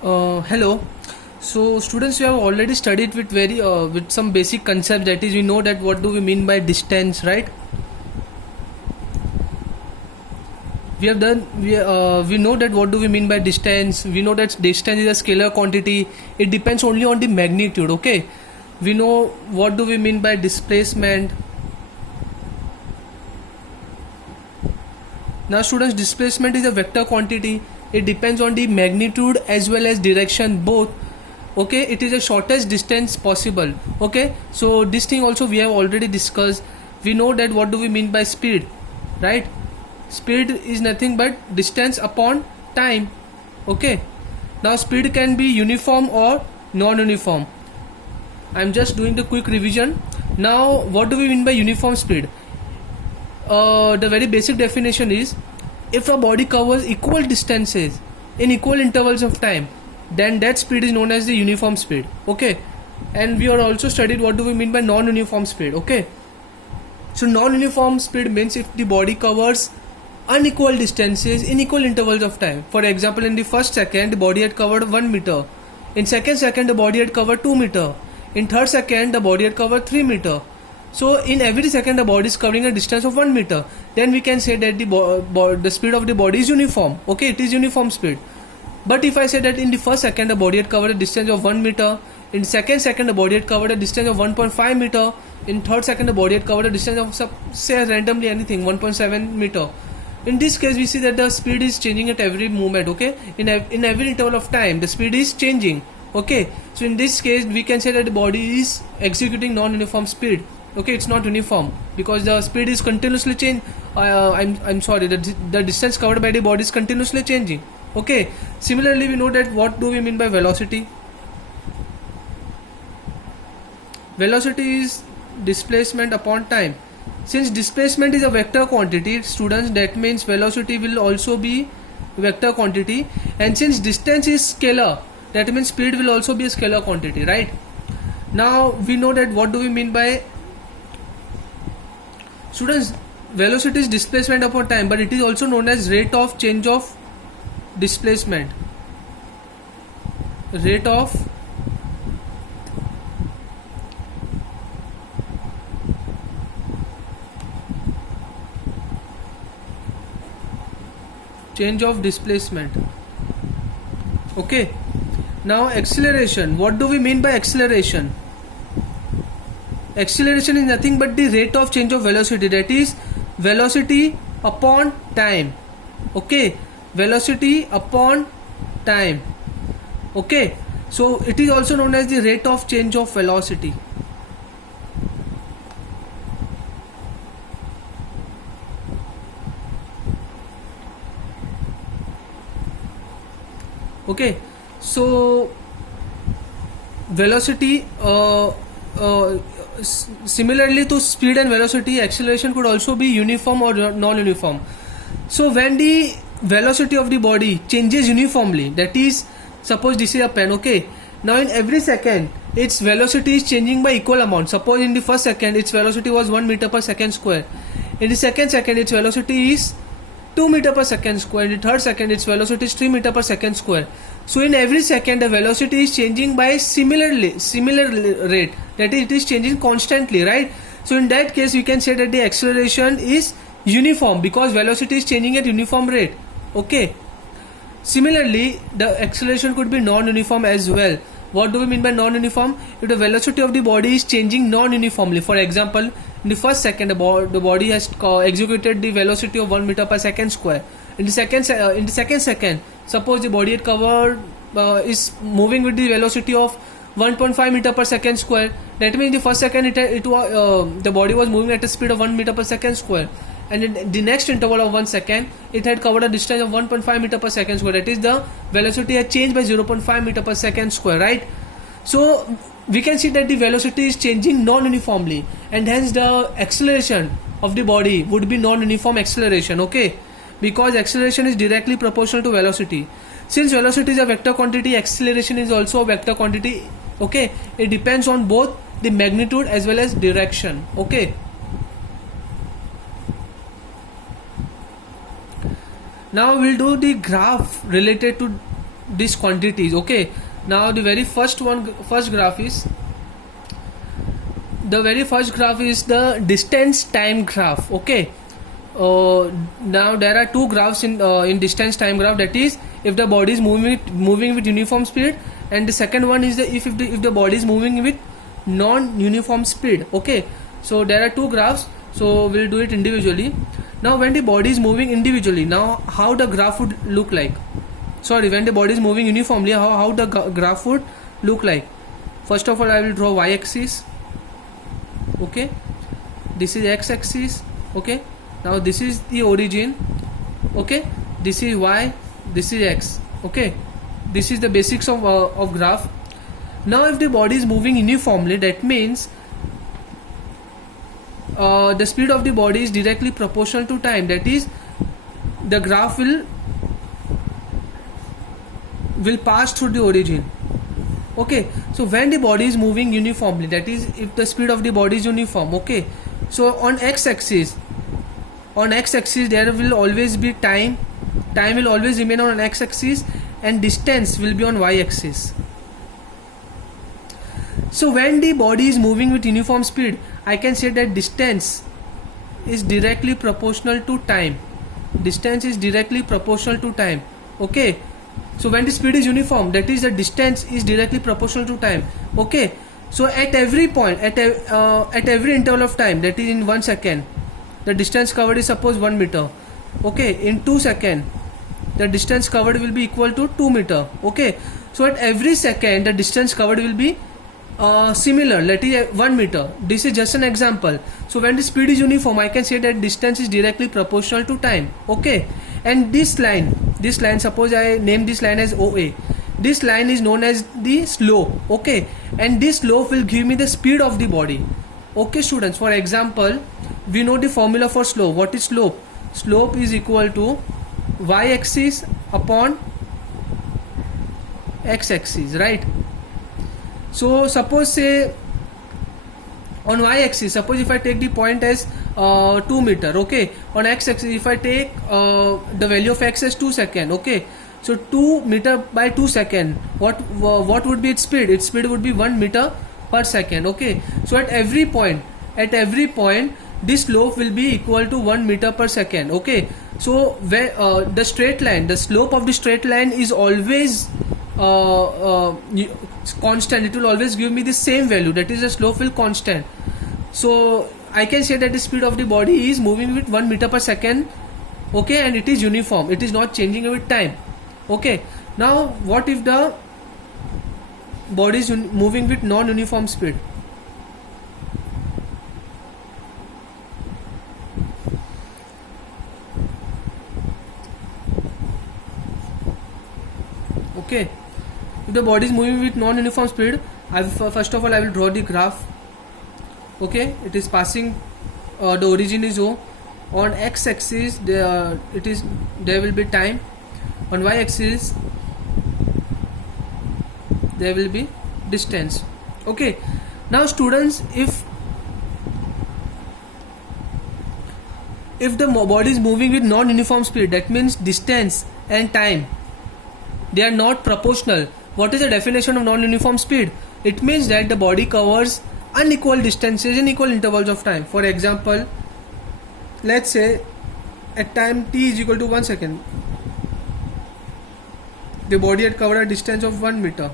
Hello. So, students, we have already studied with some basic concepts. That is, we know that what do we mean by distance, right? We know that what do we mean by distance. We know that distance is a scalar quantity. It depends only on the magnitude. Okay. We know what do we mean by displacement. Now, students, displacement is a vector quantity. It depends on the magnitude as well as direction both. Okay, it is the shortest distance possible. Okay, so this thing also we have already discussed. We know that what do we mean by speed, right? Speed is nothing but distance upon time. Okay, now speed can be uniform or non-uniform. I'm just doing the quick revision. Now, what do we mean by uniform speed? The very basic definition is, if a body covers equal distances in equal intervals of time, then that speed is known as the uniform speed. Okay, and we are also studied what do we mean by non-uniform speed. Okay, so non-uniform speed means if the body covers unequal distances in equal intervals of time. For example, in the first second the body had covered 1 meter, in second second the body had covered 2 meter, in third second the body had covered 3 meter. So in every second the body is covering a distance of 1 meter. Then we can say that the speed of the body is uniform. Okay, it is uniform speed. But if I say that in the first second the body had covered a distance of 1 meter, in second second the body had covered a distance of 1.5 meter, in third second the body had covered a distance of say randomly anything 1.7 meter. In this case we see that the speed is changing at every moment. Okay, in every interval of time the speed is changing. Okay, so in this case we can say that the body is executing non-uniform speed. Okay, it's not uniform because the speed is continuously changing. I'm sorry, the distance covered by the body is continuously changing. Okay, similarly we know that what do we mean by velocity. Velocity is displacement upon time. Since displacement is a vector quantity, students, that means velocity will also be vector quantity, and since distance is scalar, that means speed will also be a scalar quantity, right? Now we know that what do we mean by, students, velocity is displacement upon time, but it is also known as rate of change of displacement. Rate of change of displacement. Okay, now acceleration. What do we mean by acceleration? Acceleration is nothing but the rate of change of velocity, that is velocity upon time. Okay, velocity upon time. Okay, so it is also known as the rate of change of velocity. Okay, so velocity similarly to speed and velocity, acceleration could also be uniform or non-uniform. So when the velocity of the body changes uniformly, that is, suppose this is a pen. Okay, now in every second its velocity is changing by equal amount. Suppose in the first second its velocity was 1 meter per second square, in the second second its velocity is 2 meter per second square, in the third second its velocity is 3 meter per second square. So in every second the velocity is changing by similar rate, that is, it is changing constantly, right? So in that case we can say that the acceleration is uniform because velocity is changing at uniform rate. Okay, similarly the acceleration could be non-uniform as well. What do we mean by non-uniform? If the velocity of the body is changing non-uniformly, for example, in the first second the body has executed the velocity of 1 meter per second square. In the second second, suppose the body had covered is moving with the velocity of 1.5 meter per second square. That means the first second the body was moving at a speed of 1 meter per second square, and in the next interval of 1 second it had covered a distance of 1.5 meter per second square. That is, the velocity had changed by 0.5 meter per second square, right? So we can see that the velocity is changing non-uniformly, and hence the acceleration of the body would be non-uniform acceleration. Okay, because acceleration is directly proportional to velocity. Since velocity is a vector quantity, acceleration is also a vector quantity. Okay, it depends on both the magnitude as well as direction. Okay, now we'll do the graph related to these quantities. Okay, now the very first graph is the distance time graph. Okay, now there are two graphs in distance time graph, that is if the body is moving with uniform speed, and the second one is if the body is moving with non-uniform speed. Okay, so there are two graphs, so we'll do it individually. Now when the body is moving individually, now how the graph would look like? Sorry, when the body is moving uniformly, how the graph would look like? First of all, I will draw y-axis. Okay, this is x-axis. Okay, now this is the origin. Okay, this is y, this is x. Okay, this is the basics of graph. Now if the body is moving uniformly, that means the speed of the body is directly proportional to time, that is the graph will pass through the origin. Okay, so when the body is moving uniformly, that is if the speed of the body is uniform. Okay, so on x-axis there will always be time will always remain on x-axis, and distance will be on y-axis. So when the body is moving with uniform speed, I can say that distance is directly proportional to time. Distance is directly proportional to time. Okay, so when the speed is uniform, that is the distance is directly proportional to time. Okay, so at every point, at every interval of time, that is in 1 second, the distance covered is suppose 1 meter. Okay, in 2 seconds, the distance covered will be equal to 2 meter. Okay, so at every second, the distance covered will be similar, that is 1 meter. This is just an example. So when the speed is uniform, I can say that distance is directly proportional to time. Okay, and this line, suppose I name this line as OA. This line is known as the slope. Okay, and this slope will give me the speed of the body. Okay students, for example, we know the formula for slope. What is slope? Slope is equal to y-axis upon x-axis, right? So suppose say on y-axis, suppose if I take the point as 2 meter. Okay, on x-axis if I take the value of x as 2 seconds. Okay, so 2 meter by 2 seconds, what would be its speed? Its speed would be 1 meter per second. Okay, so at every point this slope will be equal to 1 meter per second. Okay, so where the straight line, the slope of the straight line is always constant. It will always give me the same value, that is the slope will constant. So I can say that the speed of the body is moving with 1 meter per second. Okay, and it is uniform, it is not changing with time. Okay, now what if the body is moving with non-uniform speed? Okay, if the body is moving with non-uniform speed, first of all I will draw the graph. Okay, it is passing, the origin is O. On x-axis there will be time. On y-axis there will be distance. Okay, now students, if the body is moving with non-uniform speed, that means distance and time, they are not proportional. What is the definition of non-uniform speed? It means that the body covers unequal distances in equal intervals of time. For example, let's say at time t is equal to 1 second, the body had covered a distance of 1 meter.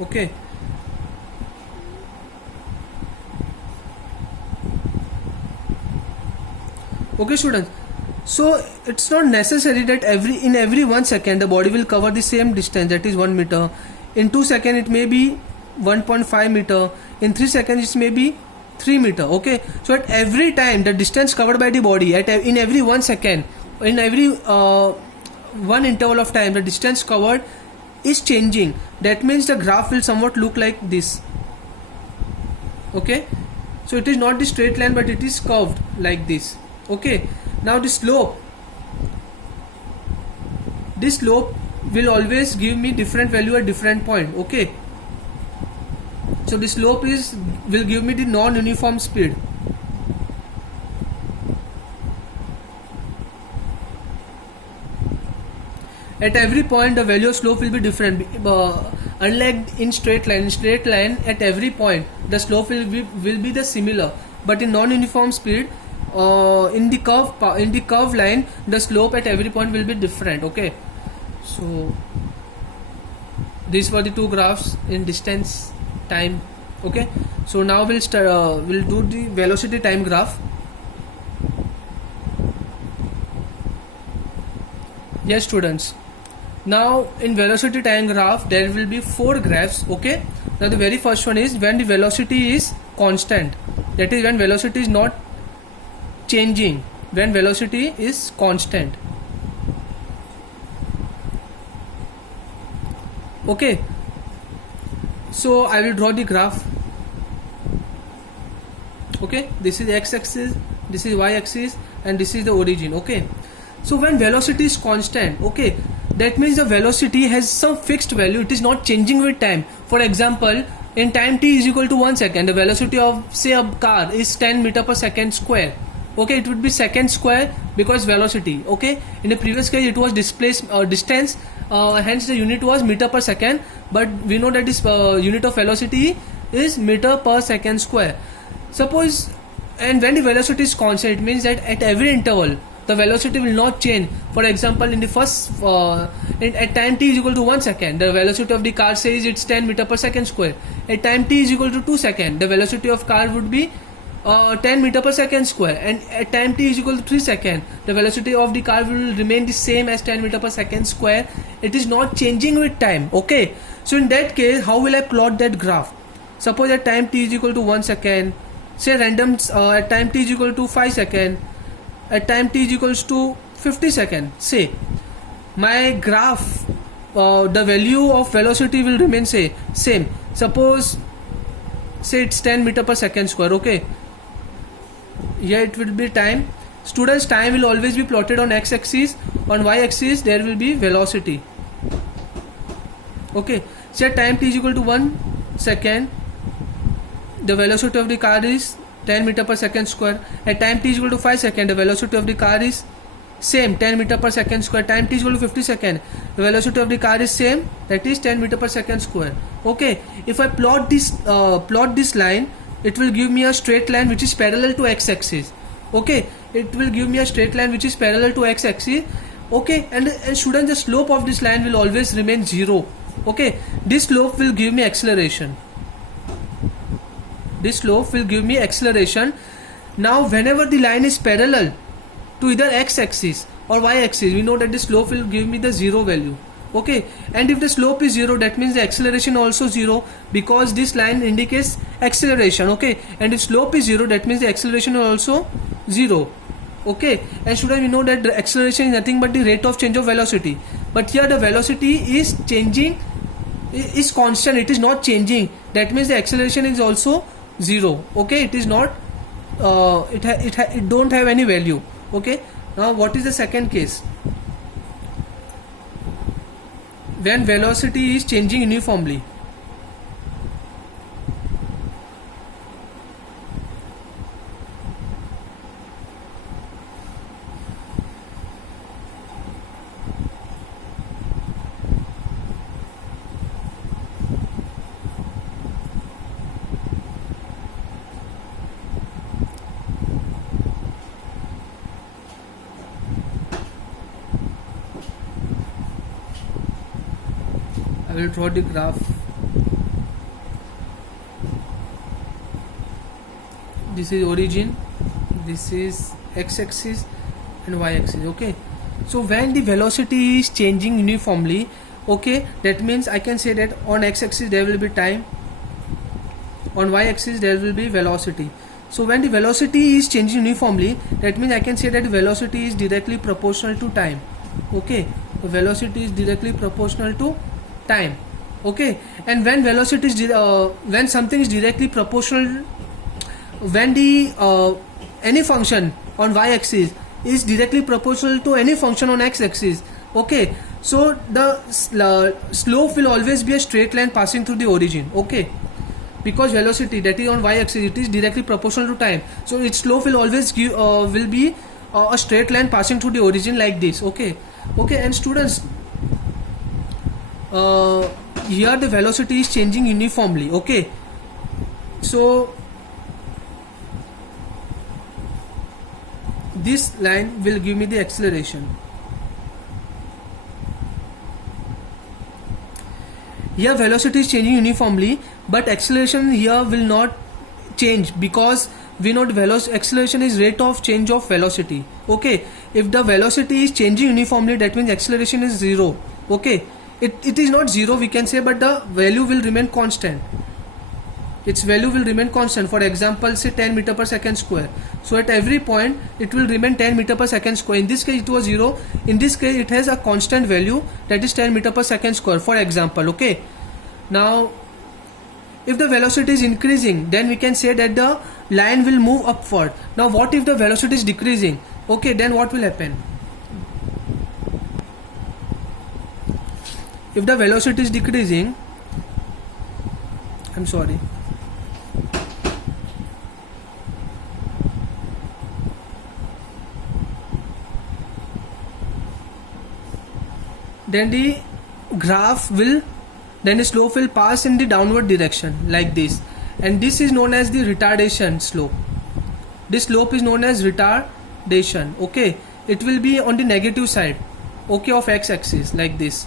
Okay, okay students, so it's not necessary that in every 1 second the body will cover the same distance, that is 1 meter. In 2 seconds it may be 1.5 meter. In 3 seconds it may be 3 meter. Okay, so at every time the distance covered by the body in every 1 second, in every one interval of time, the distance covered is changing. That means the graph will somewhat look like this. Okay, so it is not the straight line, but it is curved like this. Okay, now the slope, this slope will always give me different value at different point. Okay, so the slope will give me the non-uniform speed. at every point the value of slope will be different. Unlike in straight line at every point the slope will be the similar, but in non-uniform speed, in the curve line the slope at every point will be different. Okay, so these were the two graphs in distance, time. Okay, so now we'll do the velocity time graph. Yes, students. Now in velocity time graph there will be 4 graphs. Okay, now the very first one is when the velocity is constant, that is when velocity is not changing, when velocity is constant. Okay, so I will draw the graph. Okay, this is x-axis, this is y-axis, and this is the origin. Okay, so when velocity is constant, okay, that means the velocity has some fixed value, it is not changing with time. For example, in time t is equal to 1 second, the velocity of say a car is 10 meter per second square. Okay, it would be second square because velocity. Okay, in the previous case it was distance, hence the unit was meter per second, but we know that this unit of velocity is meter per second square. Suppose, and when the velocity is constant, it means that at every interval the velocity will not change. For example, in the first at time t is equal to 1 second, the velocity of the car says it's 10 meter per second square. At time t is equal to 2 seconds, the velocity of car would be 10 meter per second square, and at time t is equal to 3 seconds, the velocity of the car will remain the same as 10 meter per second square. It is not changing with time. Okay, so in that case, how will I plot that graph? Suppose at time t is equal to 1 second, say random at time t is equal to 5 seconds, at time t is equals to 50 seconds, say my graph, the value of velocity will remain same. Suppose say it's 10 meter per second square. Okay, here it will be time. Students, time will always be plotted on x-axis, on y-axis there will be velocity. Okay, say time t is equal to 1 second, the velocity of the car is 10 meter per second square. At time t is equal to 5 seconds, the velocity of the car is same, 10 meter per second square. Time t is equal to 50 seconds, the velocity of the car is same, that is 10 meter per second square. Okay, if I plot this line, it will give me a straight line which is parallel to x-axis. Okay, it will give me a straight line which is parallel to x-axis. Okay, and students, the slope of this line will always remain 0. Okay, this slope will give me acceleration. This slope will give me acceleration. Now whenever the line is parallel to either x-axis or y-axis, we know that the slope will give me the 0 value. Okay, and if the slope is 0, that means the acceleration also 0, because this line indicates acceleration. Okay, and if slope is 0, that means the acceleration is also 0. Okay, and students, we know that the acceleration is nothing but the rate of change of velocity, but here the velocity is changing, is constant, it is not changing. That means the acceleration is also 0. Okay, it is not it don't have any value. Okay, now what is the second case? When velocity is changing uniformly. I will draw the graph. This is origin, this is x-axis and y-axis. Okay, so when the velocity is changing uniformly, okay, that means I can say that on x-axis there will be time, on y-axis there will be velocity. So when the velocity is changing uniformly, that means I can say that the velocity is directly proportional to time. Okay, the velocity is directly proportional to time. Okay, and when velocity is when something is directly proportional, when the any function on y-axis is directly proportional to any function on x-axis, okay, so the slope will always be a straight line passing through the origin. Okay, because velocity that is on y-axis, it is directly proportional to time, so its slope will always give will be a straight line passing through the origin like this. Okay, and students, here the velocity is changing uniformly. Okay, so this line will give me the acceleration. Here velocity is changing uniformly, but acceleration here will not change, because we know acceleration is rate of change of velocity. Okay, if the velocity is changing uniformly, that means acceleration is zero. Okay, it is not zero, we can say, but the value will remain constant. Its value will remain constant. For example, say 10 meter per second square. So at every point it will remain 10 meter per second square. In this case it was 0. In this case it has a constant value, that is 10 meter per second square, for example. Okay, now if the velocity is increasing, then we can say that the line will move upward. Now what if the velocity is decreasing? Okay, then what will happen? If the velocity is decreasing, I'm sorry, then the slope will pass in the downward direction like this, and this is known as the retardation slope. This slope is known as retardation. Okay, it will be on the negative side, okay, of x-axis, like this,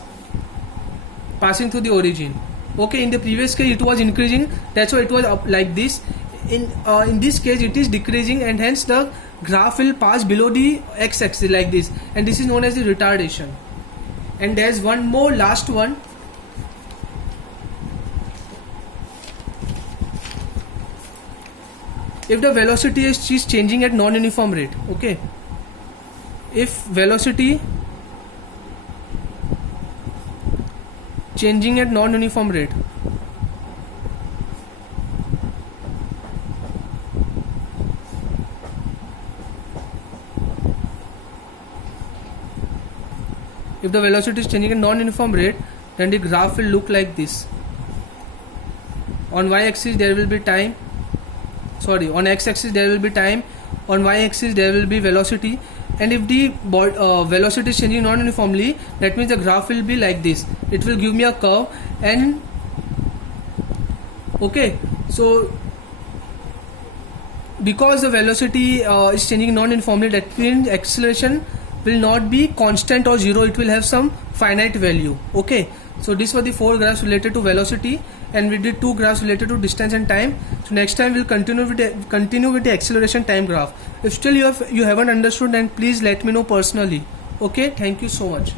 passing through the origin. Okay, in the previous case it was increasing, that's why it was up like this. In this case it is decreasing, and hence the graph will pass below the x-axis like this, and this is known as the retardation. And there's one more last one. If the velocity is changing at non-uniform rate, okay, if velocity changing at non-uniform rate, if the velocity is changing at non-uniform rate, then the graph will look like this. On y-axis there will be time, sorry, on x-axis there will be time, on y-axis there will be velocity, and if the velocity is changing non-uniformly, that means the graph will be like this. It will give me a curve, and okay, so because the velocity is changing non-uniformly, that means acceleration will not be constant or zero, it will have some finite value. Okay, so these were the 4 graphs related to velocity, and we did 2 graphs related to distance and time. So next time we'll continue with the acceleration time graph. If still you haven't understood, then please let me know personally. Okay, thank you so much.